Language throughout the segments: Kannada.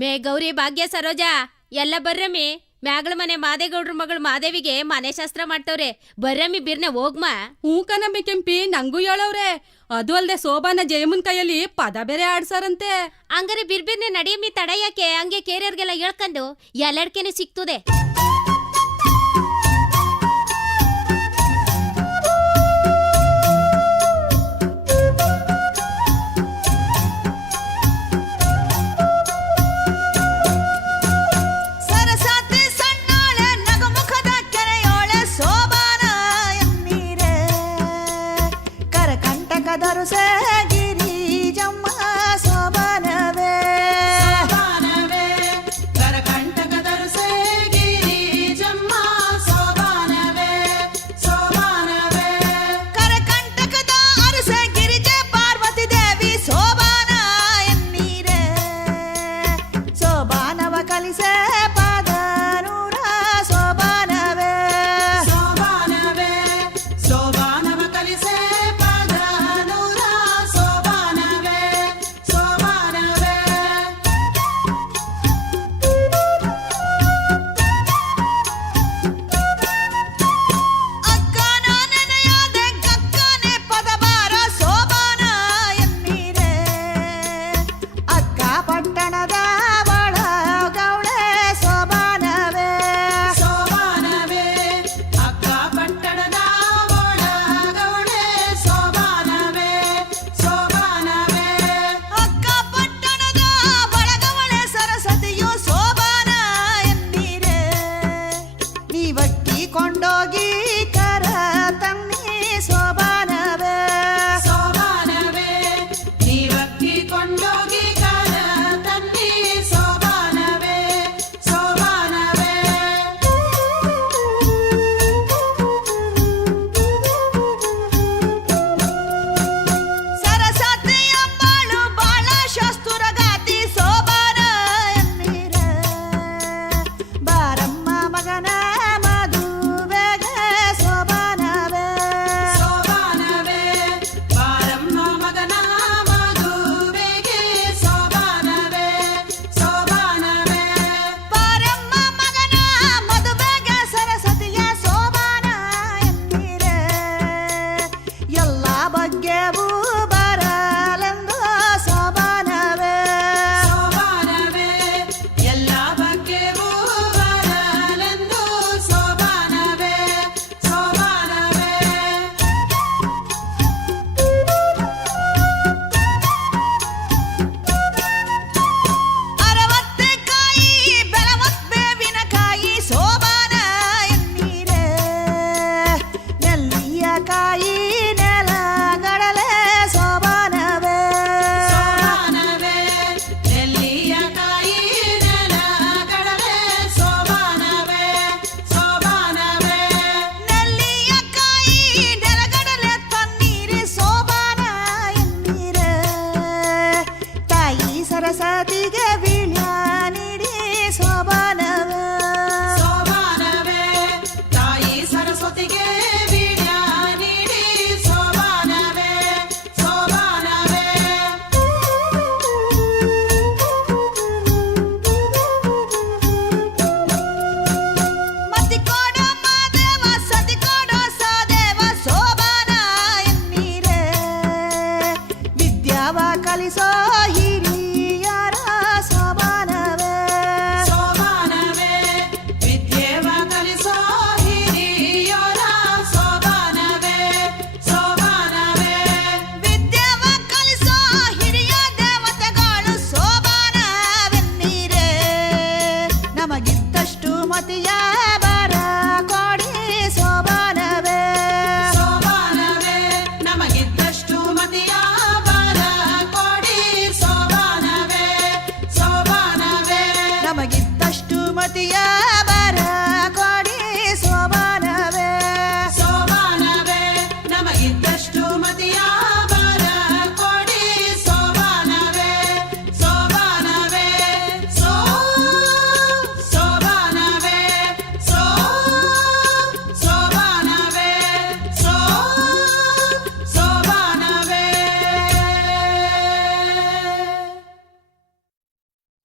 ಮೇ ಗೌರಿ ಭಾಗ್ಯ ಸರೋಜಾ ಎಲ್ಲ ಬರ್ರಮ್ಮಿ. ಮ್ಯಾಗಳ ಮನೆ ಮಾದೇಗೌಡ್ರ ಮಗಳು ಮಾದೇವಿಗೆ ಮನೆ ಶಾಸ್ತ್ರ ಮಾಡ್ತವ್ರೆ. ಬರ್ರಮ್ಮಿ ಬಿರ್ನೆ ಹೋಗ್ಮಾ. ಹೂ ಕಣಮ್ಮಿ ಕೆಂಪಿ, ನಂಗೂ ಹೇಳವ್ರೆ. ಅದು ಅಲ್ದೆ ಶೋಭಾನ ಜಯಮನ್ ಕೈಯಲ್ಲಿ ಪದ ಬೇರೆ ಆಡ್ಸಾರಂತೆ. ಹಂಗಾರೆ ಬಿರ್ಬಿರ್ನೆ ನಡಿಯಮ್ಮಿ, ತಡ ಯಾಕೆ? ಹಂಗೆ ಕೇರಿಯರ್ಗೆಲ್ಲ ಹೇಳ್ಕೊಂಡು ಎಲ್ಲಡ್ಕೆನೆ ಸಿಕ್ತದೆ.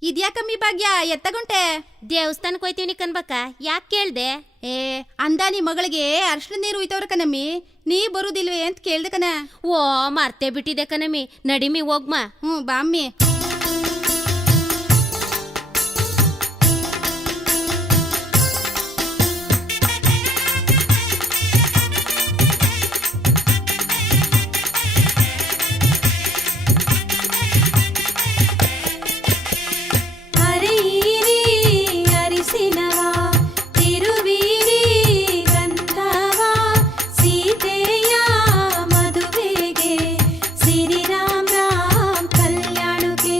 ಇದ್ಯಾಕಮ್ಮಿ ಭಾಗ್ಯ ಎತ್ತಗುಂಟೆ? ದೇವಸ್ಥಾನಕ್ಕೆ ಹೋಯ್ತೀವಿ ಕನ್ಬಕ್ಕ, ಯಾಕೆ ಕೇಳ್ದೆ? ಏ ಅಂದ ನೀ ಮಗಳಿಗೆ ಅರ್ಶಿನ ನೀರು ಉಯ್ತವ್ರ ಕಣಮ್ಮಿ, ನೀ ಬರುದಿಲ್ವೇ ಅಂತ ಕೇಳ್ದೆ ಕಣ. ಓ ಮರ್ತೇ ಬಿಟ್ಟಿದೆ ಕಣಮ್ಮಿ, ನಡಿಮಿ ಹೋಗ್ಮ. ಬಾಮ್ಮಿ. ಸೀತೆಯ ಮದುವೆಗೆ ಶ್ರೀರಾಮ್ ರಾಮ್ ಕಲ್ಯಾಣಕ್ಕೆ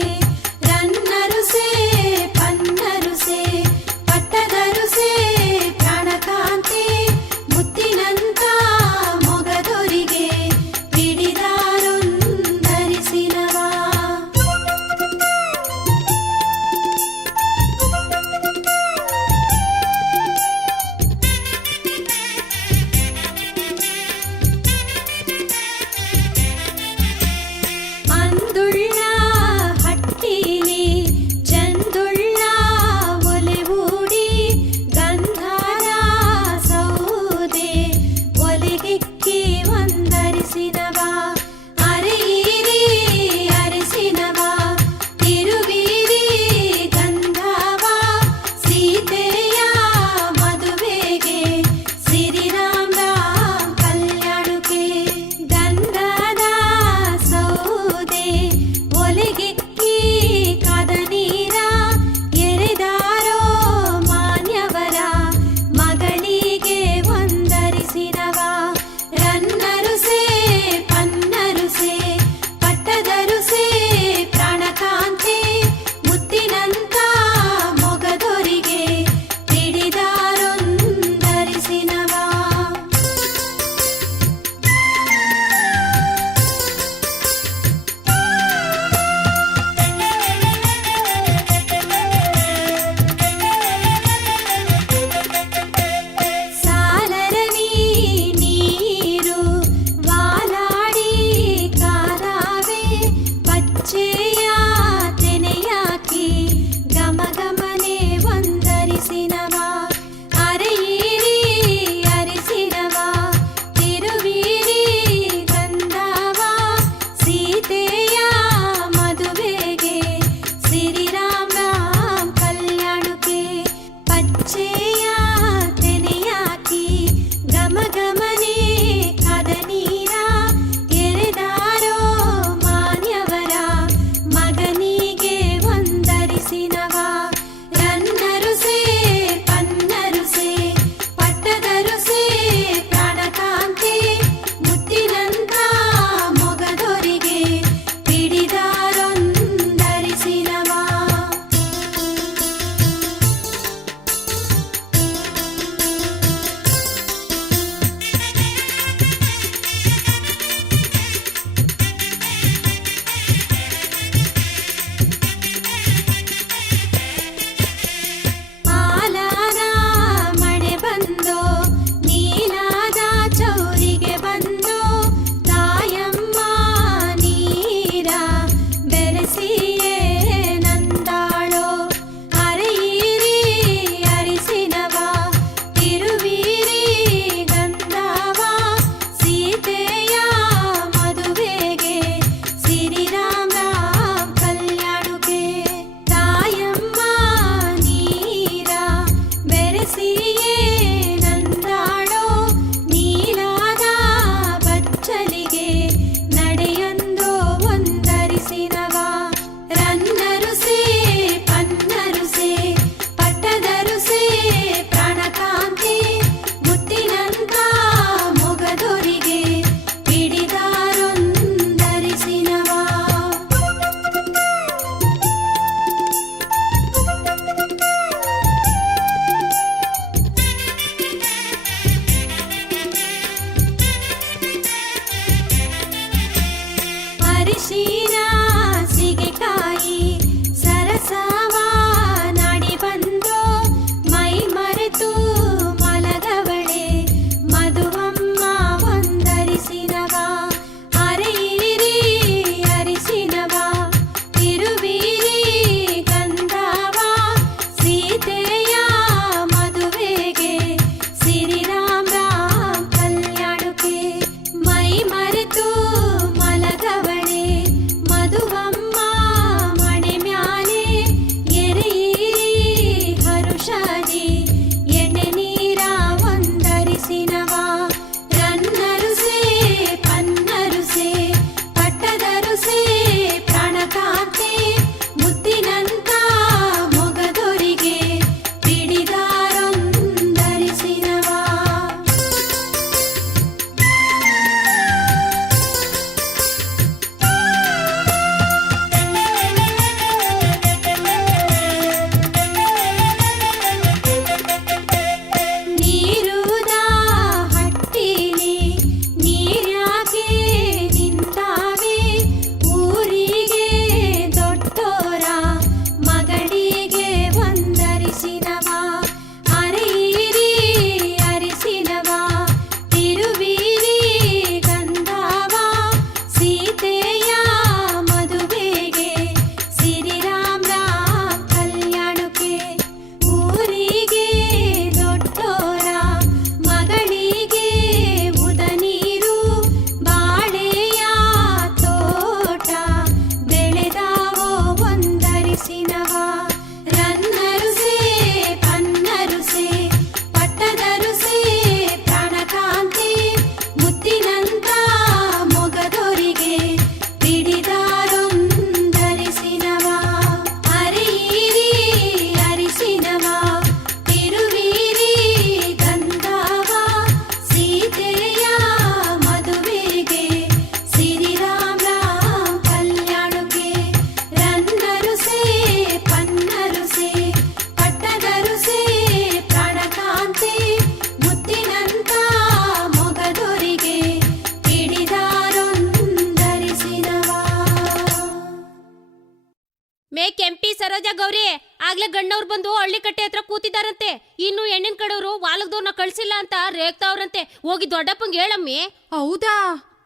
ಮೇ ಕೆಂಪಿ ಸರೋಜಾ ಗೌರಿ ಆಗ್ಲೇ ಗಣ್ಣವ್ರು ಬಂದು ಹಳ್ಳಿ ಕಟ್ಟೆ ಹತ್ರ ಕೂತಿದಾರಂತೆ. ಇನ್ನು ಹೆಣ್ಣಿನ ಕಡೆಯವರು ವಾಲಗ್ದವ್ರನ್ನ ಕಳ್ಸಿಲ್ಲ ಅಂತ ರೇಗ್ತಾವ್ರಂತೆ. ಹೋಗಿ ದೊಡ್ಡಪ್ಪಂಗೆ ಹೇಳಮ್ಮಿ. ಹೌದಾ?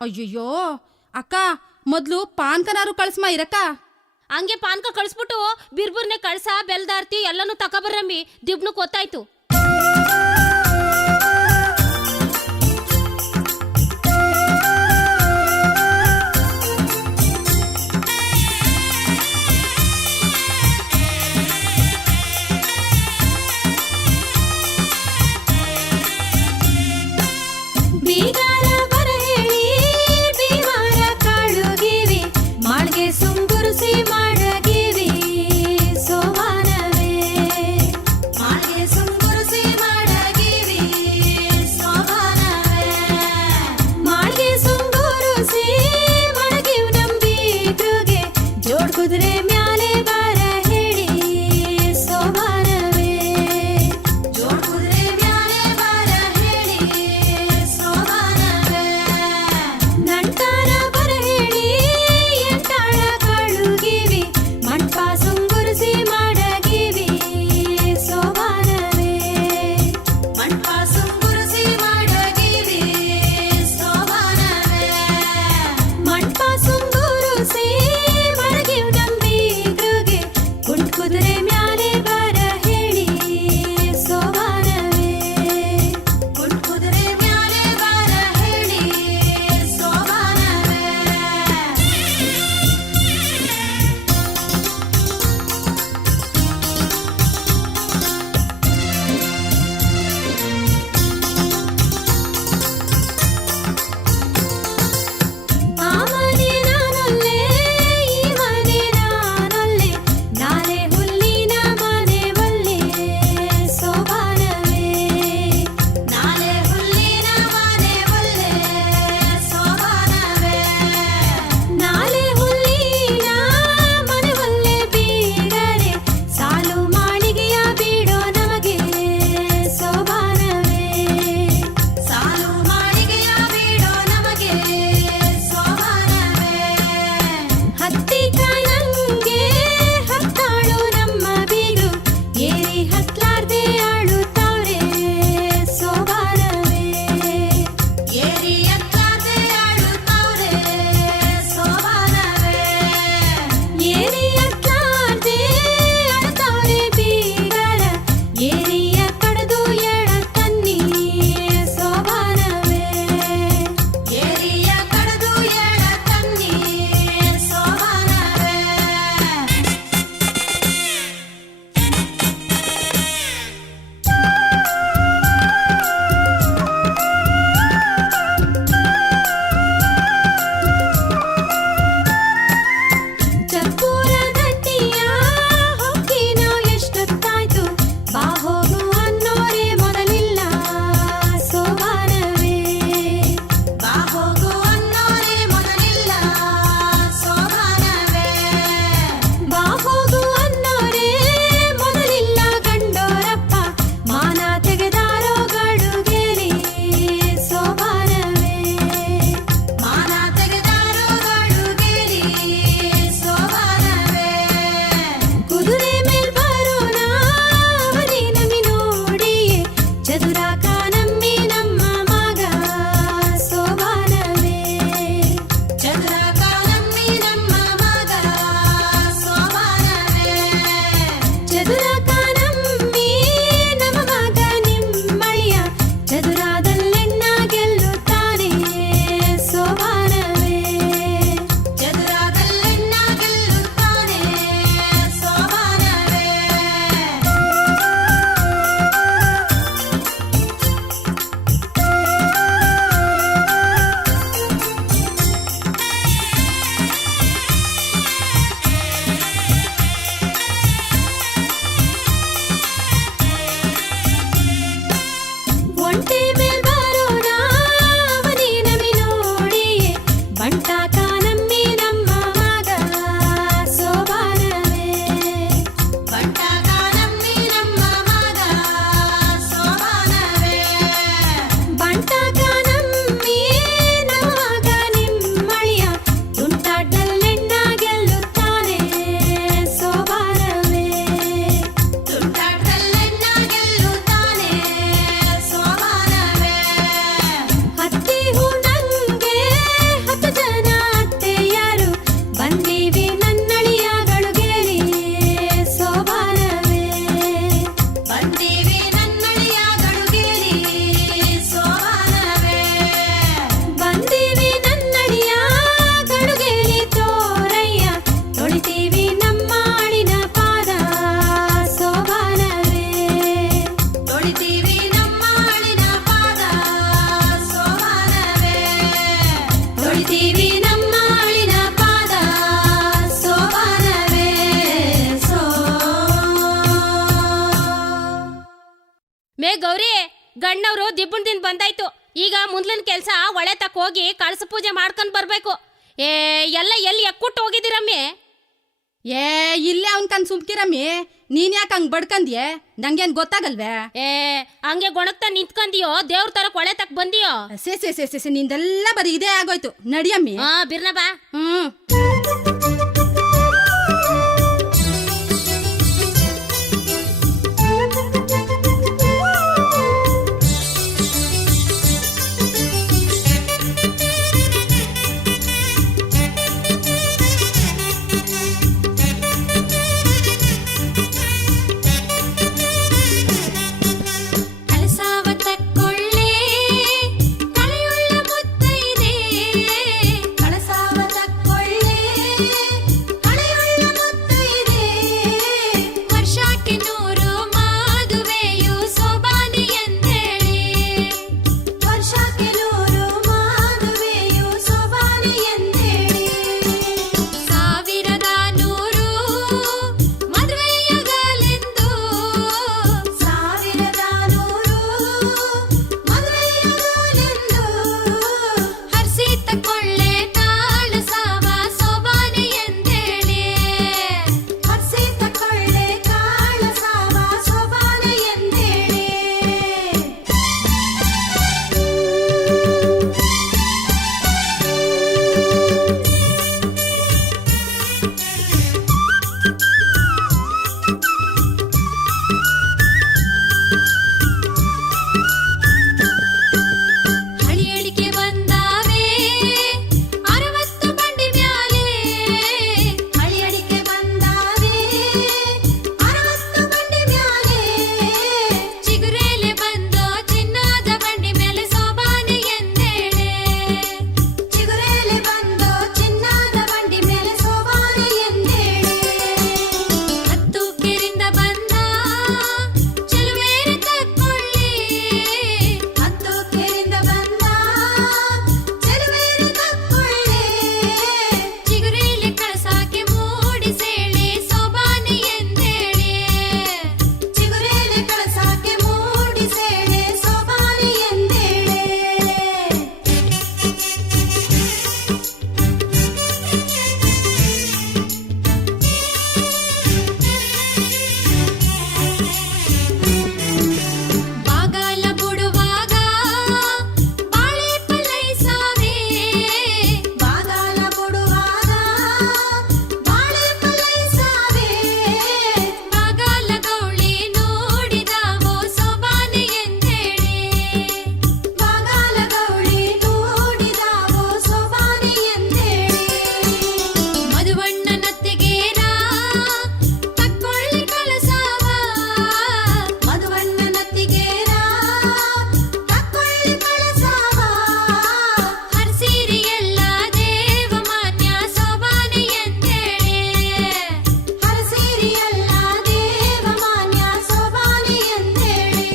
ಅಯ್ಯಯ್ಯೋ ಅಕ್ಕ, ಮೊದ್ಲು ಪಾನ್ಕನಾರು ಕಳ್ಸ್ಮ ಇರಕ್ಕ. ಹಂಗೆ ಪಾನ್ಕ ಕಳ್ಸ್ಬಿಟ್ಟು ಬಿರ್ಬುರ್ನೆ ಕಳ್ಸ ಬೆಲ್ದಾರ್ತಿ ಎಲ್ಲನೂ ತಕೊಬರ್ರಮ್ಮಿ. ದಿಬ್ನು ಗೊತ್ತಾಯ್ತು. ಬೀಗಾರ ಬರ ಹೇಳಿ ಬೀವಾರ ಕಾಳುಗಿವಿ ಮಾಳ್ಗೆ ಸುಂಗುರುಸಿ ಮಾಡಗಿವಿ ಸೋಮಾನವೇ ಮಾಳ್ಗೆ ಸುಂಗುರುಸಿ ಮೇ ಗೌರಿ, ಗಂಡವ್ರು ದಿಬ್ಬಣ್ದಿಂದ ಬಂದಾಯ್ತು. ಈಗ ಮುಂದ್ಲನ್ ಕೆಲ್ಸ ಒಳೆ ತಕ್ಕ ಹೋಗಿ ಕಳಸ ಪೂಜೆ ಮಾಡ್ಕೊಂಡ್ ಬರ್ಬೇಕು. ಎಲ್ಲ ಎಲ್ಲಿ ಎಕ್ಕುಟ್ಟು ಹೋಗಿದ್ದೀರಮ್ಮಿ? ಇಲ್ಲೇ ಅವನ್ ಕಣ್ ಸುಮ್ಕಿರಮ್ಮಿ. ನೀನ್ ಯಾಕೆ ಹಂಗ್ ಬಡ್ಕಂದ್ಯೆ? ನಂಗೇನ್ ಗೊತ್ತಾಗಲ್ವೇ? ಹಂಗೆ ಗೊಣಗ್ತಾ ನಿಂತ್ಕಂದಿಯೋ, ದೇವ್ರ ತರಕ್ ಒಳೆ ತಕ್ ಬಂದಿಯೋ? ಸೇ ನಿಂದೆಲ್ಲ ಬರೀ ಇದೇ ಆಗೋಯ್ತು. ನಡಿಯಮ್ಮಿ. ಬಿರ್ನ ಬಾ. ಕಳಸಾವ ತಕ್ಕೊಳ್ಳೆ ಕಳೆಯುಳ್ಳ ಮುತ್ತೈದೆ, ಕಳಸಾವ ತಕ್ಕೊಳ್ಳೆ ಕಳೆಯುಳ್ಳ ಮುತ್ತೈದೆ. ವರ್ಷಕ್ಕೆ 100 ಮಾದುವೆಯು ಸೋಬಾನೆ ಎಂದೇಳಿ, ವರ್ಷಕ್ಕೆ 100 ಮಾದುವೆಯು ಸೋಬಾನೆ ಎಂದೇಳಿ. 1100 ಮದುವೆಯಾಗಲೆಂದು, 1100 ಮದುವೆಯಾಗಲೆಂದು ಹರ್ಸಿ ತಕ್ಕೊಳ್ಳೆ ಕಾಳಸಾವ ಸೋಬಾನೆ ಎಂದೇಳಿ, ಹರ್ಸಿ ತಕ್ಕೊಳ್ಳೆ ಕಾಳಸಾವ ಸೋಬಾನೆ ಎಂದೇಳಿ. ಹಳಿಯಳಿಕೆ ಬಂದಾವೆ 60 ಬಂಡಿ ಮ್ಯಾಲೆ, ಹಳಿಯಳಿಕೆ ಬಂದಾವೆ 60 ಬಂಡಿ ಮ್ಯಾಲೆ. ಚಿಗುರೇಲೆ ಬಂದೋ ಚಿನ್ನದ ಬಂಡಿ ಮೇಲೆ ಸೋಬಾನೆ ಎಂದೇಳೆ, ಚಿಗುರೇಲೆ ಬಂದೋ ಚಿನ್ನದ ಬಂಡಿ ಮೇಲೆ ಸೋಬಾನೆ ಎಂದೇಳೆ. 10 ಕೆರಿಂದ ಬಂದ ಚೆಲುವೇರಿ ತಕ್ಕೊಳ್ಳಿ, 10 ಕೆರಿಂದ ಬಂದ ಚೆಲುವೇರಿ ತಕ್ಕೊಳ್ಳಿ. ಚಿಗುರೇಲೆ ಕಳಸಾಕೆ ಮೂಡಿಸೇಳೆ ಸೋಬಾನೆ ಎಂದೇಳಿ, ಚಿಗುರೇಲೆ ಕಳಸಾಕೆ ಮೂಡಿಸೇಳೆ ಸೋಬಾನೆ ಎಂದೇಳಿ. ಬಾಗಲ ಬುಡುವಾಗ ಬಾಳೆ ಪಲೈಸಾವೆ, ಬಾಗಲ ಬುಡುವಾಗ ಬಾಳೆ ಪಲೈಸಾವೆ. ಬಾಗಲ ಗೌಳಿ ನೋಡಿದಾವೋ ಸೋಬಾನೆ ಎಂದೇಳಿ, ಬಾಗಲ ಗೌಳಿ ನೋಡಿದಾವೋ ಸೋಬಾನೆ ಎಂದೇಳಿ. ಮಧುವಣ್ಣನತ್ತಿಗೇರ ತಕ್ಕೊಳ್ಳಿ ಕಳಸಾವ, ಮಧುವಣ್ಣನತ್ತಿಗೇರ ತಕ್ಕೊಳ್ಳಿ ಕಳಸಾವ. ಹರ್ಸಿರಿ ಎಲ್ಲ ದೇವಮಾನ್ಯ ಸೋಬಾನೆ ಎಂದೇಳಿ, ಹರ್ಸಿರಿ ಎಲ್ಲ ದೇವಮಾನ್ಯ ಸೋಬಾನೆ ಎಂದೇಳಿ.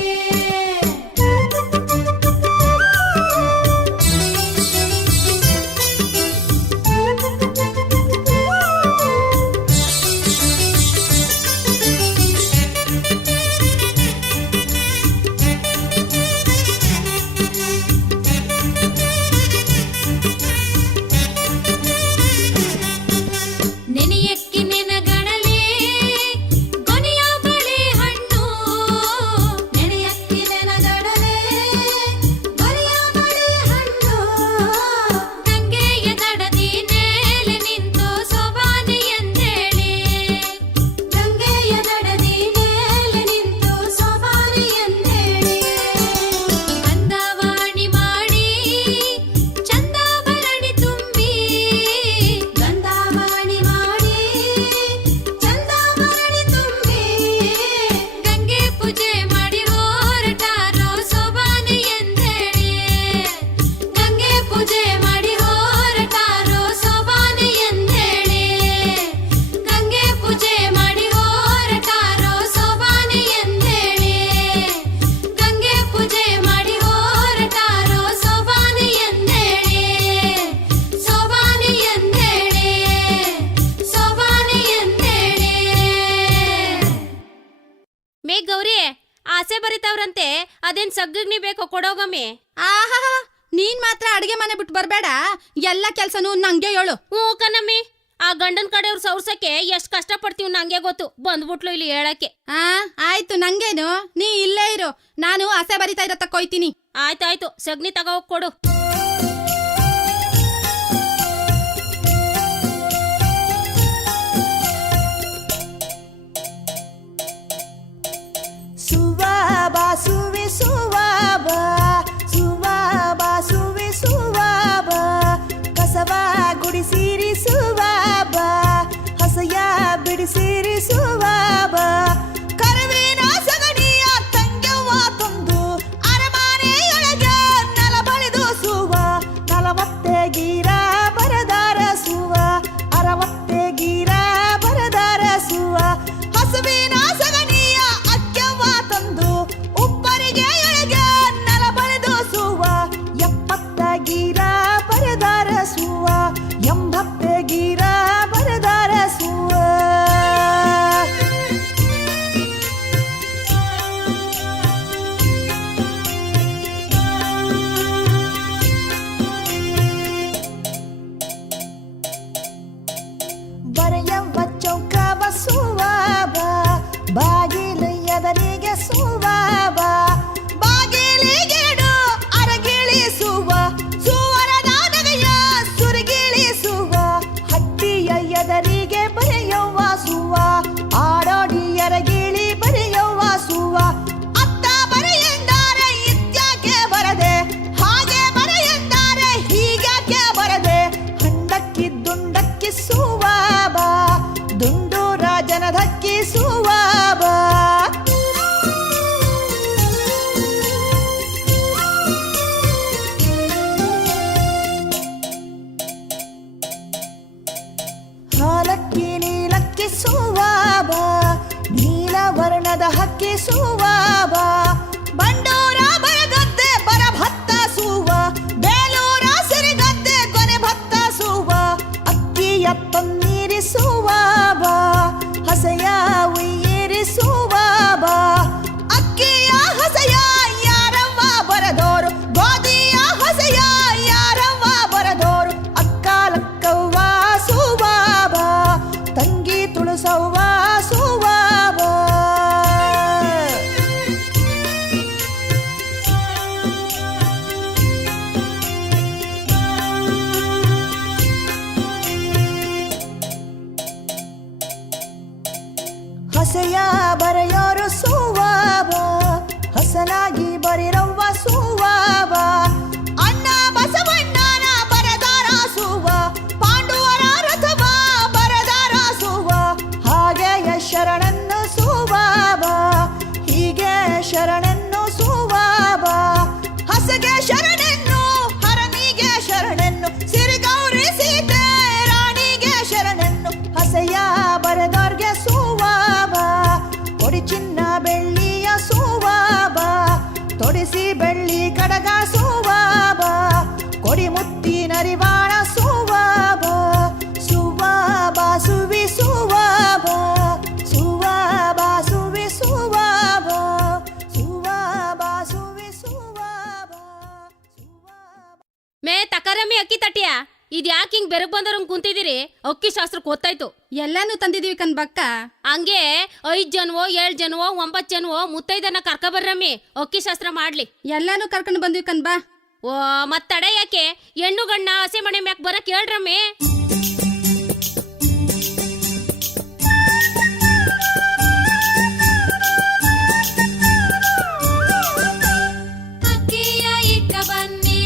ನೆನೆಯಕ್ಕಿ ನೆನಗಣಲೆ ಕೊನೆಯ ಬಳೆ ಹಣ್ಣು, ನೆನೆಯಕ್ಕಿ ನೆನಗಣಲೆ ಕೊನೆಯ ಬಳೆ ಹಣ್ಣು. ಗಂಗೆಯ ದಡದಿ ನೇಲೆ ನಿಂತು ಸೋಬಾನೆ ಎಂದೇಳಿ, ಗಂಗೆಯ ದಡದಿ ನೇಲೆ ನಿಂತು ಸೋಬಾನೆ ಎಂದೇಳಿ. ಗಂಧವಾಣಿ ಮಾಡಿ ಚಂದಾಭರಣಿ ತುಂಬಿ, ಗಂಧವಾಣಿ ಮಾಡಿ ಚಂದಾಭರಣಿ ತುಂಬಿ. ಗಂಗೆ ಪೂಜೆ ಮಾಡಿ ಹೊರಟಾರೋ ಸೋಬಾನೆ ಎಂದೇಳಿ, ಗಂಗೆ ಪೂಜೆ ಮಾಡಿ ಹೊರಟಾರೋ ಸೋಬಾನೆ ಎಂದೇಳಿ, ಗಂಗೆ ಪೂಜೆ ಮಾಡಿ ಹೊರಟಾರೋ ಸೋಬಾನೆ ಎಂದೇಳಿ, ಗಂಗೆ ಪೂಜೆ ಮಾಡಿ ಹೊರಟಾರೋ ಸೋಬಾನೆ ಎಂದೇಳಿ, ಸೋಬಾನೆ ಎಂದೇಳಿ, ಸೋಬಾನೆ ಎಂದೇಳಿ. ಮೇ ಗೌರಿ, ಆಸೆ ಬರಿತಾವ್ರಂತೆ ಅದೇನ್ ಸಗ್ಗಗ್ನಿ ಬೇಕೋ ಕೊಡೋಗಮ್ಮಿ. ಆಹಾ, ನೀನ್ ಮಾತ್ರ ಅಡಿಗೆ ಮನೆ ಬಿಟ್ಟು ಬರ್ಬೇಡ, ಎಲ್ಲ ಕೆಲ್ಸನೂ ನಂಗೆ ಹೇಳು. ಹ್ಞೂ ಕಣಮ್ಮಿ, ಆ ಗಂಡನ್ ಕಡೆಯವ್ರು ಸೌರ್ಸಕ್ಕೆ ಎಷ್ಟ್ ಕಷ್ಟ ಪಡ್ತೀವಿ ನಂಗೆ ಗೊತ್ತು. ಬಂದ್ಬಿಟ್ಲು ಇಲ್ಲಿ ಹೇಳಕ್ಕೆ. ಆಯ್ತು, ನಂಗೇನು, ನೀ ಇಲ್ಲೇ ಇರು, ನಾನು ಆಸೆ ಬರಿತಾ ಇರೋ ತಕ್ಕೊಯ್ತೀನಿ. ಆಯ್ತಾಯ್ತು, ಸಗ್ನಿ ತಗೋ ಕೊಡು. ಸುವಾಬಾ ಸುವಿ ಸುವಾಬಾ ಸುವಾಬಾ ಸುವಿ ಸುವಾಬಾ ಕಸವ ಗುಡಿಸಿರಿ ಸುವಾಬಾ ಹಸಯ ಬಿಡಿಸಿರಿ ಸುವಾಬಾ ಕರವಿನ ಸಗಣಿಯ ತಂಗ್ಯವ್ವ ತಂದು ಅರಮನೆಯೊಳಗೆ ನೆಲ ಬಳಿದು ಸುವ 40 ಗೀರ ಬರದಾರ ಸುವ 60 ಗೀರ ಬರದಾರ ಸುವ ಹಸುವಿನ ಸಗಣಿಯ ಅಕ್ಯವ್ವ ತಂದು ಉಪ್ಪರಿಗೆ ಎಳೆಗೆ ನೆಲ ಬಳಿದು ಸುವ 70 ಗೀರ ಬರದಾರ ಸುವ 80 ಗೀರ ಬರದಾರ ಸುವ. ಬರೆಯವ್ವ ಚೌಕವ ಸುವಾಬ ಬಾಗಿಲು ಎದರಿಗೆ ಸುವಾಬ ಬಾಗಿಲಿಗೆಡು ಅರಗಿಳಿಸುವ ಸುವರದ ನಗೆಯ ಸುರಗಿಳಿಸುವ ಹಟ್ಟಿಯ ಎದರಿಗೆ ಬರೆಯವ್ವ ಸುವ ಆಡೋಡಿ ಅರಗಿಳಿ ಬರೆಯವ್ವ ಸುವ ಅತ್ತ ಬರೆಯೆಂದರೆ ಇತ್ಯಾಕೆ ಬರದೆ ಹಾಗೆ ಬರೆಯೆಂದರೆ ಹೀಗ್ಯಾಕೆ ಬರದೆ ಹಂಡಕ್ಕಿ ದುಂಡಕ್ಕಿ ಸುವಾಬ ದುಂಡು ರಾಜನ ಧಕ್ಕಿ ಸುವಾಬ. ಹಾಲಕ್ಕಿ ನೀಲಕ್ಕಿ ಸುವಾಬ ನೀಲವರ್ಣದ ಹಕ್ಕಿ ಸುವಾಬ ಬಂಡೂರ ಬರಗದ್ದೆ ಬರಭತ್ತ ಸುವ ಬೇಲೂರ ಸಿರಿಗದ್ದೆ ಕೊನೆ ಭತ್ತ ಸುವ ಅಕ್ಕಿಯ ತನ್ನೀರಿ ಸುವಾಬ ಹಸೆಯ ಉಯ್ಯೇರಿ ಸುವಾಬ ಅಕ್ಕಿಯ ಹಸೆಯ ಯಾರವ್ವ ಬರದೋರು ಗೋಧಿಯ ಹಸೆಯ ಯಾರವ್ವ ಬರದೋರು ಅಕ್ಕಲಕ್ಕವ್ವ ಸುವಾಬ ತಂಗಿ ತುಳಸವ್ವ ಸುವಾಬ. ಹಸೆಯ ಬರೆಯೋರು ಸುವಾಬ ಹಸನಾಗಿ ಬರಿರವ್ವ ಸುವಾಬ ಅಣ್ಣ ಬಸವಣ್ಣನ ಬರದಾರ ಸುವ ಪಾಂಡುವರ ರಥವ ಬರದಾರ ಸುವ ಹಾಗೆಯ ಶರಣನ್ನು ಸುವಾಬ ಹೀಗೆ ಶರಣನ್ನು ಸುವಾಬ ಹಸಗೆ ಶರಣೆನ್ನು ಹರನಿಗೆ ಶರಣೆನ್ನು ಸಿರಿಗೌರಿ ಸೀತೆ ರಾಣಿಗೆ ಶರಣೆನ್ನು ಹಸೆಯ ಬರೆದೋರ್ಗೆ ಸುವಾಬ ಕೊಡಿ ಚಿನ್ನ ಬೆಳ್ಳಿಯ ಸುವಾಬ ತೊಡಿಸಿ ಬೆಳ್ಳಿ ಕಡಗ ಸುವಾಬ ಕೊಡಿ ಮುತ್ತಿನ ರಿವಾಣ ಸುವಾಬ ಸುವಾಬ ಸುವಿ ಸುವಾಬ ಸುವಾಬ ಸುವಿ ಸುವಾಬ ಸುವಾಬ ಸುವಿ ಸುವಾಬ ಸುವಾಬ. ಮೇ ತಕರಮ್ಮಿ ಅಕ್ಕಿ ತಟ್ಟಿಯ ಇದ್ ಯಾಕೆ ಹಿಂಗ್ ಬೆರಗ್ ಬಂದವ್ರಂಗ್ ಕುಂತಿದ್ದೀರಿ? ಅಕ್ಕಿ ಶಾಸ್ತ್ರಕ್ಕೆ ಗೊತ್ತಾಯ್ತು. ಎಲ್ಲಾನು ತಂದಿದೀವಿ ಕಣ್ಬಕ್ಕ. ಹಂಗೆ 5 ಜನವೋ 7 ಜನವೋ 9 ಜನವೋ ಮುತ್ತೈದನ್ನ ಕರ್ಕ ಬರ್ರಮ್ಮಿ, ಅಕ್ಕಿ ಶಾಸ್ತ್ರ ಮಾಡ್ಲಿ. ಎಲ್ಲಾನು ಕರ್ಕೊಂಡು ಬಂದ್ವಿ ಕಣ್ಬಾ. ಓ ಮತ್ತಡ ಯಾಕೆ ಹೆಣ್ಣು ಗಣ್ಣ ಹಸೆ ಮನೆ ಮ್ಯಾಕ್ ಬರಕ್ ಹೇಳ್ರಮ್ಮಿ. ಅಕ್ಕಿಯ ಇಟ್ಟ ಬನ್ನಿ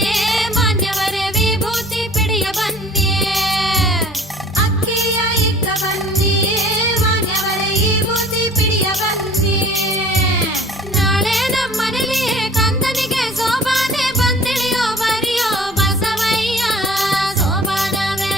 ಮಾನ್ಯವರೇ ವಿಭೂತಿ ಪಿಡಿಯ ಬನ್ನಿ ಅಕ್ಕಿಯ ಇಟ್ಟ ಬನ್ನಿ ಮಾನ್ಯವರೇ ವಿಭೂತಿ ಪಿಡಿಯ ಬನ್ನಿ ನಾಳೆ ನಮ್ಮನೇಲಿ ಕಂದನಿಗೆ ಸೋಬಾನೆ ಬಂದಿಳಿಯೋ ಬರಿಯೋ ಬಸವಯ್ಯ ಸೋಬಾನವೇ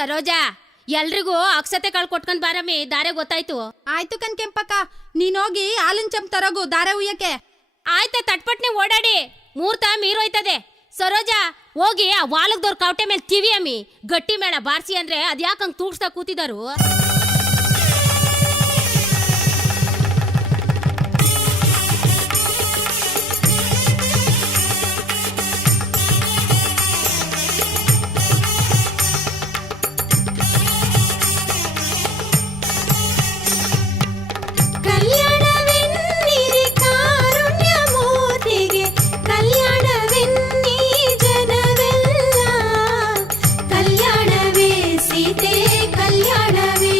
ಸರೋಜಾ ಎಲ್ರಿಗೂ ಅಕ್ಷತೆ ಕಾಳು ಕೊಟ್ಕೊಂಡ್ ಬಾರಮ್ಮಿ ದಾರೆ ಗೊತ್ತಾಯ್ತು. ಆಯ್ತು ಕಣ್ ಕೆಂಪಕ್ಕ, ನೀನೋಗಿ ಹಾಲಿನ ಚಂಪ್ ತರಗು ದಾರೆ ಉಯ್ಯಕ್ಕೆ. ಆಯ್ತಾ ತಟ್ಪಟ್ನೆ ಓಡಾಡಿ ಮೂರ್ತ ಮೀರೋಯ್ತದೆ. ಸರೋಜಾ ಹೋಗಿ ಆ ವಾಲಕ್ದವ್ರ ಕಾವಟೆ ಮೇಲೆ ತಿವಿ ಅಮ್ಮಿ ಗಟ್ಟಿ ಮೇಳ ಬಾರ್ಸಿ ಅಂದ್ರೆ ಅದ್ಯಾಕಂಗ್ ತೂಗ್ಸ್ತಾ ಕೂತಿದಾರು. ಕಲ್ಯಾಣವೆನ್ನಿರಿ ಕಾರುಣ್ಯಮೂರ್ತಿಗೆ, ಕಲ್ಯಾಣವೆನ್ನಿ ಜನವೆಲ್ಲ, ಕಲ್ಯಾಣವೇ ಸೀತೆ ಕಲ್ಯಾಣವೇ.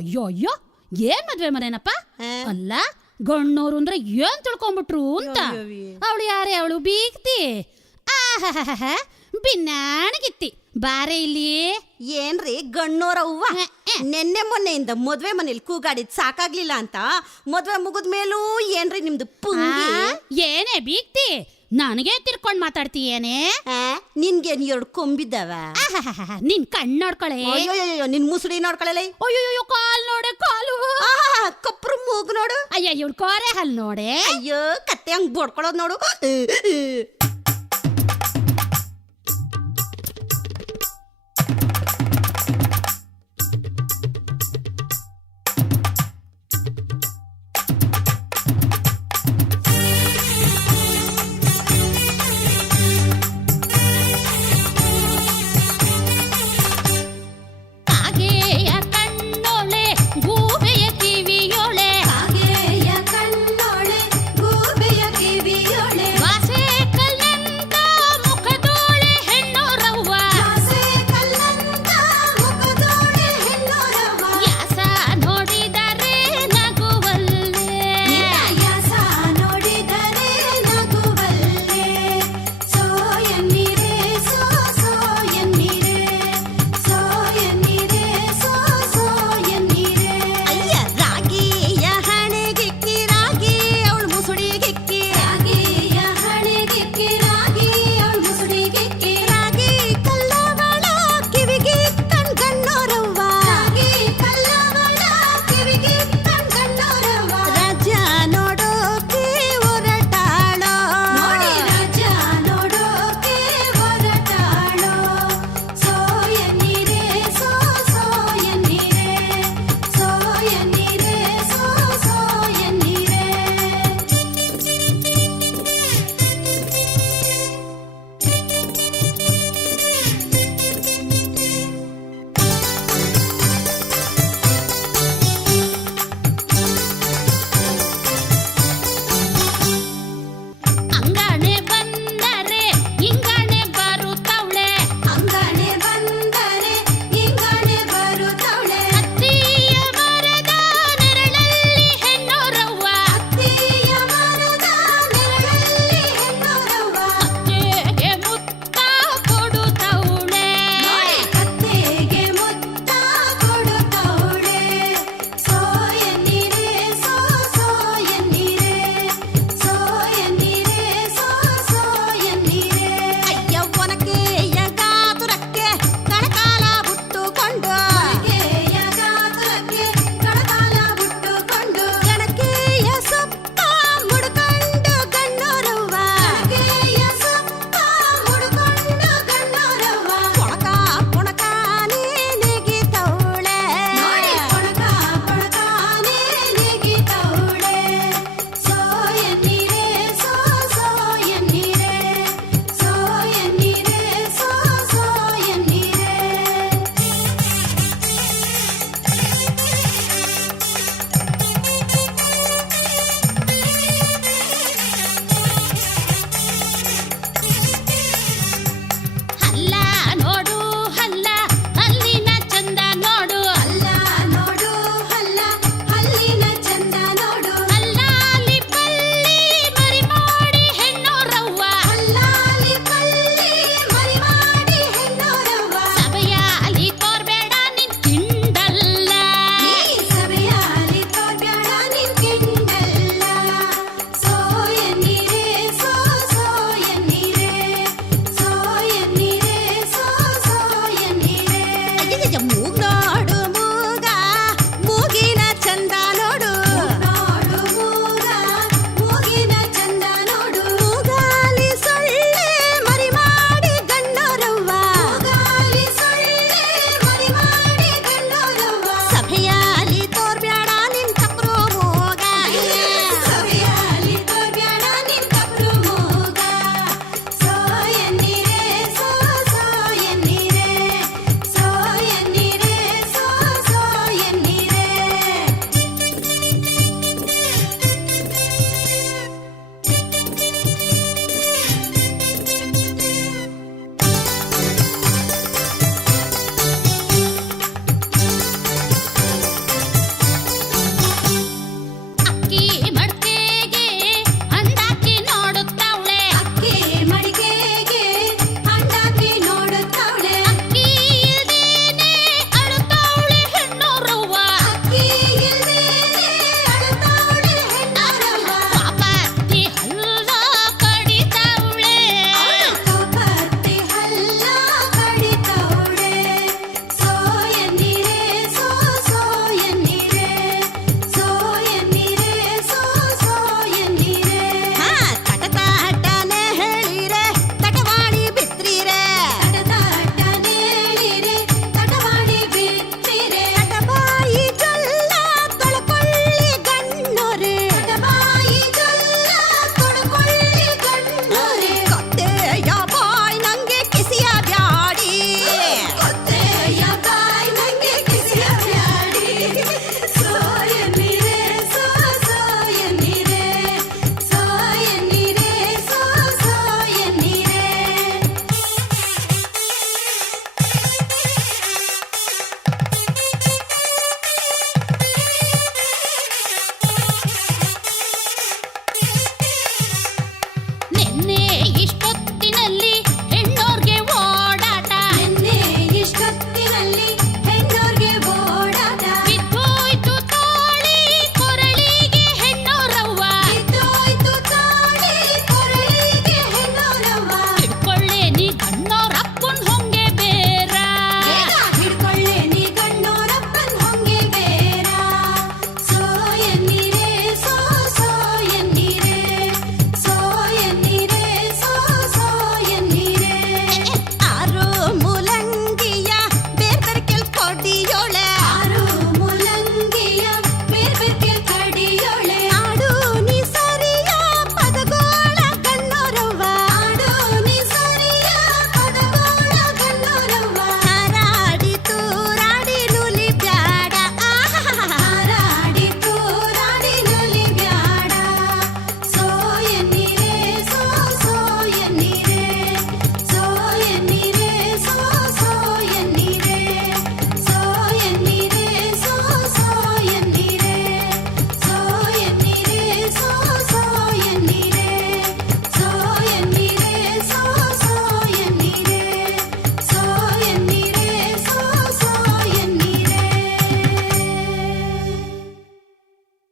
ಅಯ್ಯೋ ಅಯ್ಯೋ ಏನ್ ಮದ್ವೆ ಮನೇನಪ್ಪ ಅಲ್ಲ ಗಣ್ಣೋರು ಅಂದ್ರೆ ಏನ್ ತಿಳ್ಕೊಂಬಿಟ್ರು ಅಂತ ಅವಳು ಯಾರೇ ಅವಳು ಬೀಗ್ತಿ ಆಹಾಹಾಹ ಬಿನ್ನಾಣಗಿತ್ತಿ ಬಾರೆ ಇಲ್ಲಿ ಏನ್ರಿ ಗಣ್ಣೋರವ್ವ ನೆನ್ನೆ ಮೊನ್ನೆಯಿಂದ ಮದ್ವೆ ಮನೇಲಿ ಕೂಗಾಡಿದ್ ಸಾಕಾಗ್ಲಿಲ್ಲ ಅಂತ ಮದ್ವೆ ಮುಗಿದ್ಮೇಲೂ ಏನ್ರಿ ನಿಮ್ದು ಪುಂಗಿ ಏನೇ ಬೀಗ್ತಿ ನನಗೆ ತಿರ್ಕೊಂಡ್ ಮಾತಾಡ್ತೀಯೇನೆ ನಿನ್ಗೇನ್ 2 ಕೊಂಬಿದ್ದಾವ ನಿನ್ ಕಣ್ಣ್ ನೋಡ್ಕೊಳೆ ಅಯ್ಯೋ ನಿನ್ ಮುಸುಡಿ ನೋಡ್ಕೊಳ್ಳಲೆ ಅಯ್ಯೋ ಕಾಲ್ ನೋಡೆ ಕಾಲು ಕಪ್ರು ಮೂಗು ನೋಡು ಅಯ್ಯ ಇವಳು ಕೋರೆ ಹಲ್ ನೋಡೆ ಅಯ್ಯೋ ಕತ್ತೆ ಹಂಗ್ ಬೋಡ್ಕೊಳ್ಳೋದ್ ನೋಡು